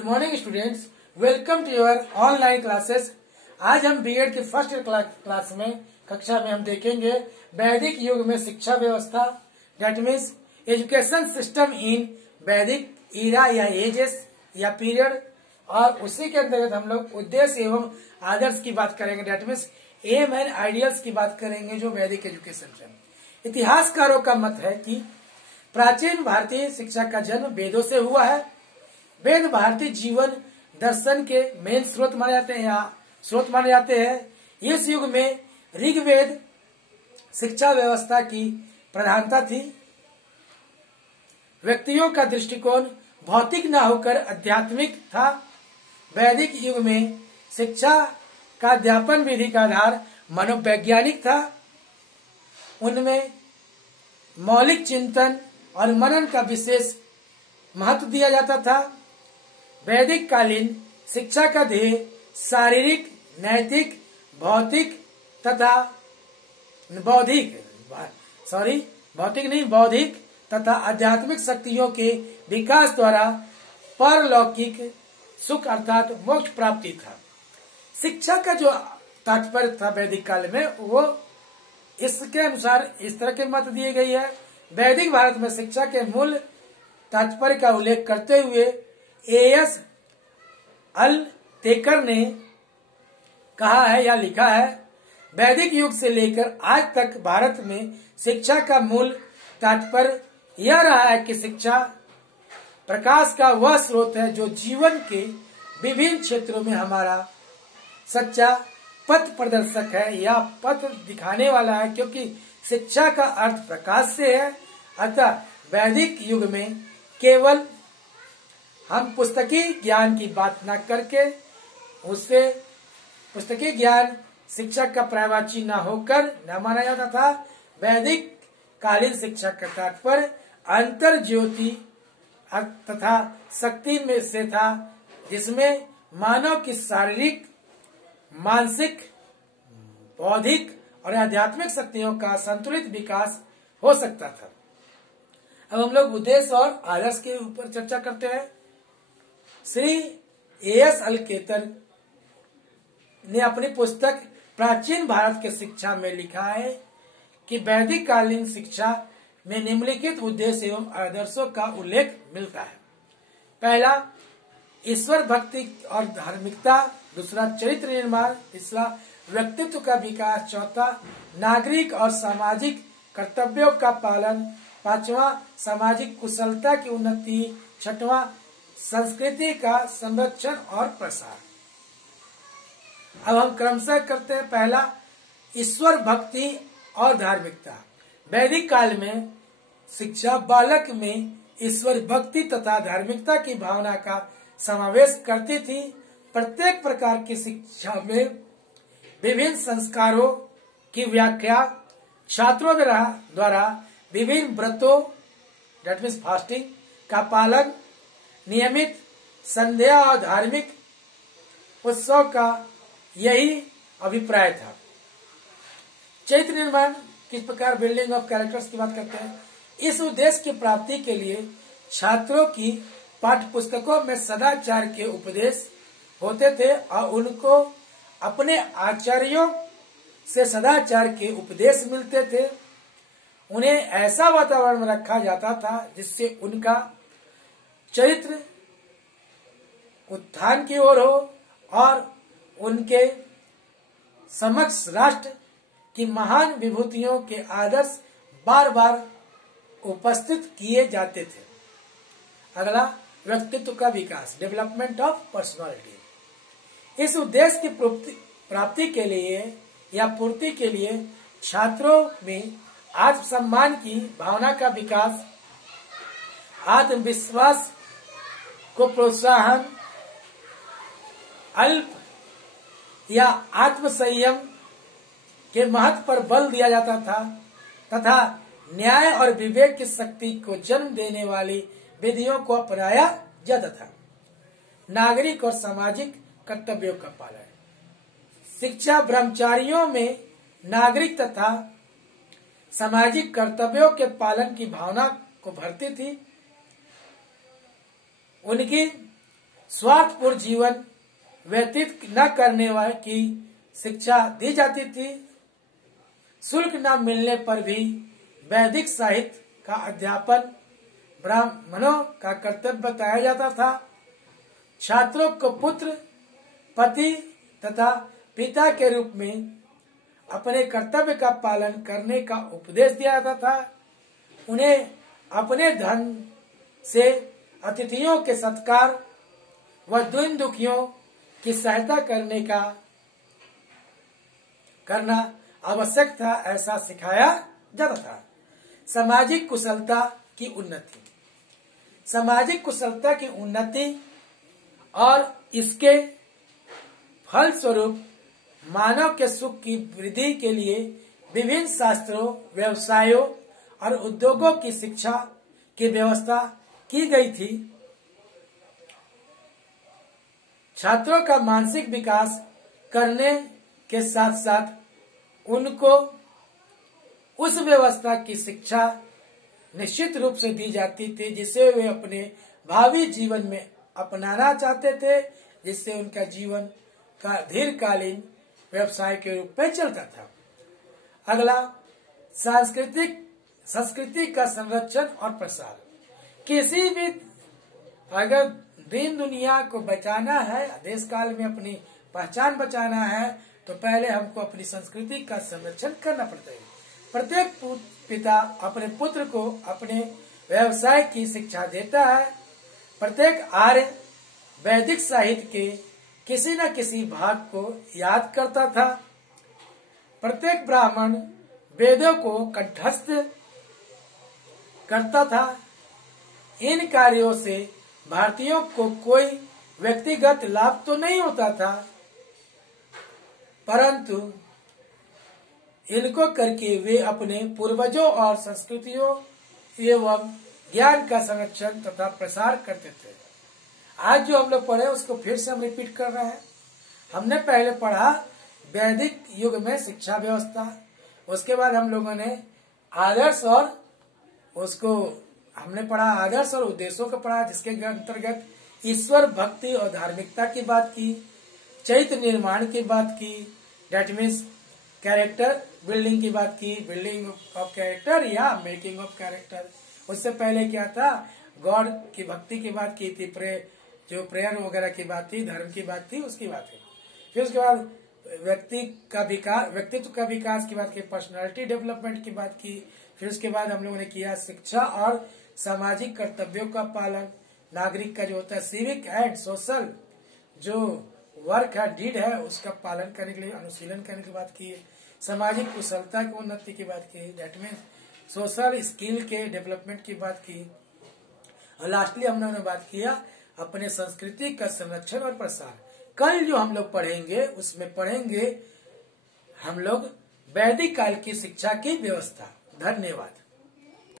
Good morning students, welcome to your online classes. आज हम BEd की फर्स्ट क्लास में कक्षा में हम देखेंगे वैदिक युग में शिक्षा व्यवस्था, that means education system in वैदिक ईरा या एजेस या पीरियड। और उसी के अंतर्गत हम लोग उद्देश्य एवं आदर्श की बात करेंगे, that means aims and ideals की बात करेंगे जो वैदिक एजुकेशन है। इतिहासकारों का मत है कि प्राचीन भारतीय शिक्षा का जन्म वेदों से हुआ है। वेद भारतीय जीवन दर्शन के मेन स्रोत माने जाते हैं या स्रोत माने जाते हैं। इस युग में ऋग्वेद शिक्षा व्यवस्था की प्रधानता थी। व्यक्तियों का दृष्टिकोण भौतिक न होकर आध्यात्मिक था। वैदिक युग में शिक्षा का अध्यापन विधि का आधार मनोवैज्ञानिक था। उनमें मौलिक चिंतन और मनन का विशेष महत्व दिया जाता था। वैदिक कालीन शिक्षा का ध्येय शारीरिक, नैतिक, भौतिक तथा बौद्धिक तथा आध्यात्मिक शक्तियों के विकास द्वारा परलौकिक सुख अर्थात मोक्ष प्राप्ति था। शिक्षा का जो तात्पर्य था वैदिक काल में वो इसके अनुसार इस तरह के मत दिए गई है। वैदिक भारत में शिक्षा के मूल तात्पर्य का उल्लेख करते हुए एएस अल-तेकर ने कहा है या लिखा है, वैदिक युग से लेकर आज तक भारत में शिक्षा का मूल तात्पर्य यह रहा है कि शिक्षा प्रकाश का वह स्रोत है जो जीवन के विभिन्न क्षेत्रों में हमारा सच्चा पथ प्रदर्शक है या पथ दिखाने वाला है। क्योंकि शिक्षा का अर्थ प्रकाश से है, अतः वैदिक युग में केवल हम पुस्तकीय ज्ञान की बात न करके उससे पुस्तकीय ज्ञान शिक्षा का पर्यायवाची न होकर न माना जाता था। वैदिक कालीन शिक्षा का तात्पर्य अंतर ज्योति तथा शक्ति में से था, जिसमें मानव की शारीरिक, मानसिक, बौद्धिक और आध्यात्मिक शक्तियों का संतुलित विकास हो सकता था। अब हम लोग उद्देश्य और आदर्श के ऊपर चर्चा करते हैं। श्री एएस अल-तेकर ने अपनी पुस्तक प्राचीन भारत के शिक्षा में लिखा है कि वैदिक कालीन शिक्षा में निम्नलिखित उद्देश्य एवं आदर्शों का उल्लेख मिलता है। पहला, ईश्वर भक्ति और धार्मिकता। दूसरा, चरित्र निर्माण। तीसरा, व्यक्तित्व का विकास। चौथा, नागरिक और सामाजिक कर्तव्यों का पालन। पांचवा, सामाजिक कुशलता की उन्नति। छठवां, संस्कृति का संरक्षण और प्रसार। अब हम क्रमशः करते हैं। पहला, ईश्वर भक्ति और धार्मिकता। वैदिक काल में शिक्षा बालक में ईश्वर भक्ति तथा धार्मिकता की भावना का समावेश करती थी। प्रत्येक प्रकार की शिक्षा में विभिन्न संस्कारों की व्याख्या, छात्रों द्वारा विभिन्न व्रतों डेट मीन्स फास्टिंग का पालन, नियमित संध्या और धार्मिक उत्सव का यही अभिप्राय था। चरित्र निर्माण किस प्रकार, बिल्डिंग ऑफ कैरेक्टर्स की बात करते हैं। इस उद्देश्य की प्राप्ति के लिए छात्रों की पाठ्य पुस्तकों में सदाचार के उपदेश होते थे और उनको अपने आचार्यों से सदाचार के उपदेश मिलते थे। उन्हें ऐसा वातावरण में रखा जाता था जिससे उनका चरित्र उत्थान की ओर हो और उनके समक्ष राष्ट्र की महान विभूतियों के आदर्श बार बार उपस्थित किए जाते थे। अगला, व्यक्तित्व का विकास, डेवलपमेंट ऑफ पर्सनालिटी। इस उद्देश्य की प्राप्ति के लिए या पूर्ति के लिए छात्रों में आत्मसम्मान की भावना का विकास, आत्मविश्वास को प्रोत्साहन, अल्प या आत्मसंयम के महत्व पर बल दिया जाता था तथा न्याय और विवेक की शक्ति को जन्म देने वाली विधियों को अपनाया जाता था। नागरिक और सामाजिक कर्तव्यों का पालन। शिक्षा ब्रह्मचारियों में नागरिक तथा सामाजिक कर्तव्यों के पालन की भावना को भरती थी। उनकी स्वार्थपूर्ण जीवन व्यतीत न करने वाले की शिक्षा दी जाती थी। शुल्क न मिलने पर भी वैदिक साहित्य का अध्यापन ब्राह्मणों का कर्तव्य बताया जाता था। छात्रों को पुत्र, पति तथा पिता के रूप में अपने कर्तव्य का पालन करने का उपदेश दिया जाता था। उन्हें अपने धन से अतिथियों के सत्कार व दीन दुखियों की सहायता करना आवश्यक था, ऐसा सिखाया जाता था। सामाजिक कुशलता की उन्नति। सामाजिक कुशलता की उन्नति और इसके फलस्वरूप मानव के सुख की वृद्धि के लिए विभिन्न शास्त्रों, व्यवसायों और उद्योगों की शिक्षा की व्यवस्था की गई थी। छात्रों का मानसिक विकास करने के साथ साथ उनको उस व्यवस्था की शिक्षा निश्चित रूप से दी जाती थी जिसे वे अपने भावी जीवन में अपनाना चाहते थे, जिससे उनका जीवन का दीर्घकालीन व्यवसाय के रूप में चलता था। अगला, संस्कृति का संरक्षण और प्रसार। किसी भी अगर दीन दुनिया को बचाना है, देश काल में अपनी पहचान बचाना है, तो पहले हमको अपनी संस्कृति का संरक्षण करना पड़ता है। प्रत्येक पिता अपने पुत्र को अपने व्यवसाय की शिक्षा देता है। प्रत्येक आर्य वैदिक साहित्य के किसी न किसी भाग को याद करता था। प्रत्येक ब्राह्मण वेदों को कंठस्थ करता था। इन कार्यों से भारतीयों को कोई व्यक्तिगत लाभ तो नहीं होता था, परंतु इनको करके वे अपने पूर्वजों और संस्कृतियों एवं ज्ञान का संरक्षण तथा प्रसार करते थे। आज जो हम लोग पढ़े उसको फिर से हम रिपीट कर रहे हैं। हमने पहले पढ़ा वैदिक युग में शिक्षा व्यवस्था, उसके बाद हम लोगों ने आदर्श और उसको हमने पढ़ा आदर्श और उद्देश्यों को पढ़ा, जिसके अंतर्गत ईश्वर भक्ति और धार्मिकता की बात की, चैत्य निर्माण की बात की, डेट मीन्स कैरेक्टर बिल्डिंग की बात की, बिल्डिंग ऑफ कैरेक्टर या मेकिंग ऑफ कैरेक्टर। उससे पहले क्या था, गॉड की भक्ति की बात की थी, जो प्रेयर वगैरह की बात थी, धर्म की बात थी, उसकी बात है। फिर उसके बाद व्यक्तित्व का विकास की बात की, पर्सनालिटी डेवलपमेंट की बात की। फिर उसके बाद हम लोगों ने किया शिक्षा और सामाजिक कर्तव्यों का पालन, नागरिक का जो होता है सिविक एंड सोशल जो वर्क है, डीड है, उसका पालन करने के लिए अनुशीलन करने की बात की। सामाजिक कुशलता की उन्नति की बात की, दैट मीन्स सोशल स्किल के डेवलपमेंट की बात की। और लास्टली हम लोगों ने बात किया अपने संस्कृति का संरक्षण और प्रसार। कल जो हम लोग पढ़ेंगे उसमें पढ़ेंगे हम लोग वैदिक काल की शिक्षा की व्यवस्था। धन्यवाद।